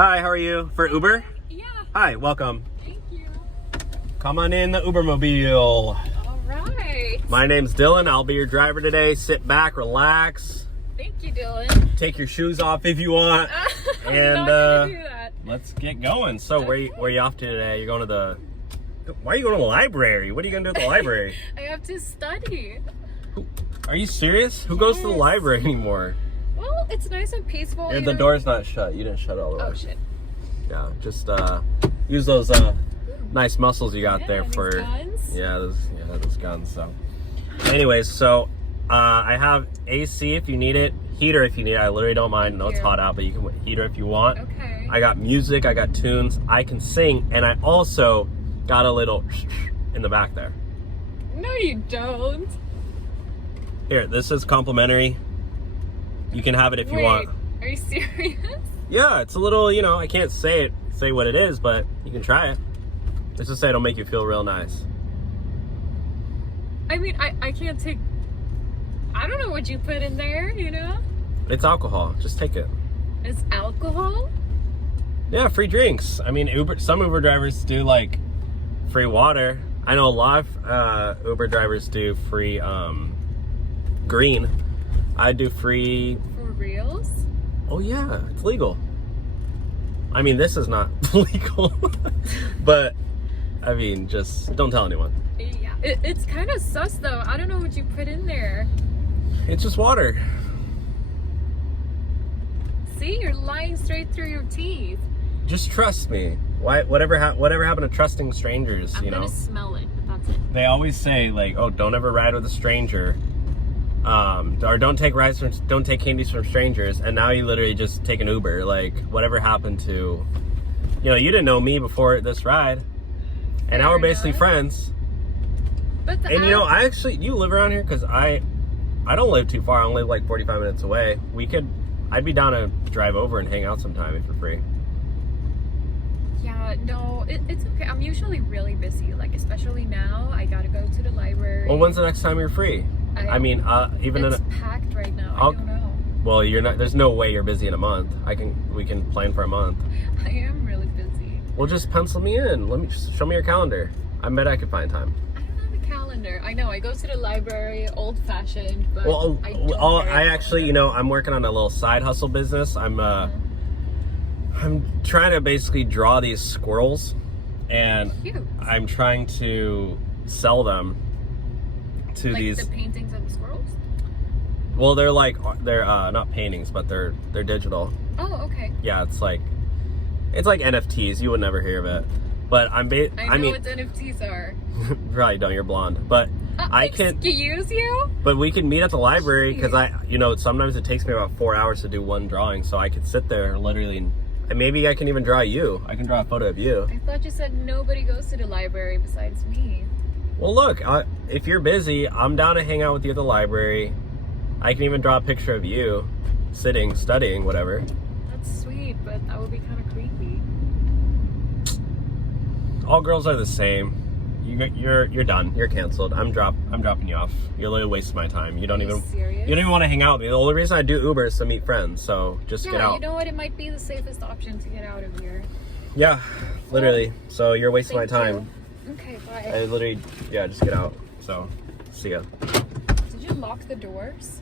Hi, how are you? For Uber? Yeah. Hi, welcome. Thank you. Come on in the Ubermobile. All right. My name's Dylan. I'll be your driver today. Sit back, relax. Thank you, Dylan. Take your shoes off if you want. I'm And not gonna do that. let's get going. So Okay. where you off to today? You're going to the... Why are you going to the library? What are you going to do at the library? I have to study. Are you serious? Who goes to the Yes. library anymore? Well, it's nice and peaceful. And you the know? door's not shut. You didn't shut it all the way. Oh, shit. Yeah, just use those nice muscles you got there these for guns. those guns. So anyways, so I have AC if you need it, heater if you need it. I literally don't mind. No, it's hot out, but you can heater if you want. Okay. I got music, I got tunes, I can sing, and I also got a little in the back there. No, you don't. Here, this is complimentary. You can have it if you Wait, want. are you serious? Yeah, it's a little, you know, I can't say what it is, but you can try it. Let's just say it'll make you feel real nice. I mean, I can't take... I don't know what you put in there, you know? It's alcohol. Just take it. It's alcohol? Yeah, free drinks. I mean, some Uber drivers do like free water. I know a lot of Uber drivers do free green. I do free. For reals? Oh yeah, it's legal. I mean, this is not legal, but I mean, just don't tell anyone. Yeah, it's kind of sus though. I don't know what you put in there. It's just water. See, you're lying straight through your teeth. Just trust me. Why? Whatever happened to trusting strangers? I'm you know. gonna smell it, but that's it. They always say like, oh, don't ever ride with a stranger. Or don't take candies from strangers, and now you literally just take an Uber. Like, whatever happened to, you know, you didn't know me before this ride, and now we're basically friends. But And you know, you live around here? Because I don't live too far. I only live like 45 minutes away. I'd be down to drive over and hang out sometime if you're free. Yeah, no, it's okay. I'm usually really busy, like especially now. I gotta go to the library. Well, when's the next time you're free? I mean, even it's packed right now. I don't know. Well, you're not. There's no way you're busy in a month. We can plan for a month. I am really busy. Well, just pencil me in. Show me your calendar. I bet I could find time. I don't have a calendar. I know. I go to the library, old-fashioned, but I actually, you know, I'm working on a little side hustle business. I'm trying to basically draw these squirrels, and Cute. I'm trying to sell them to like these. the paintings of the squirrels? Well, they're not paintings, but they're digital. Oh, okay. Yeah, it's like NFTs. You would never hear of it, but I mean, what NFTs are. probably don't. You're blonde, but I can. Excuse you? But we can meet at the library because sometimes it takes me about 4 hours to do one drawing, so I could sit there literally, and maybe I can even draw you. I can draw a photo of you. I thought you said nobody goes to the library besides me. Well, look, if you're busy, I'm down to hang out with you at the library. I can even draw a picture of you sitting, studying, whatever. That's sweet, but that would be kind of creepy. All girls are the same. You're done. You're canceled. I'm dropping you off. You're literally wasting my time. You don't even want to hang out with me. The only reason I do Uber is to meet friends. So just get out. You know what? It might be the safest option to get out of here. Yeah, literally. So you're wasting my time. Okay, bye. I literally, just get out. So, see ya. Did you lock the doors?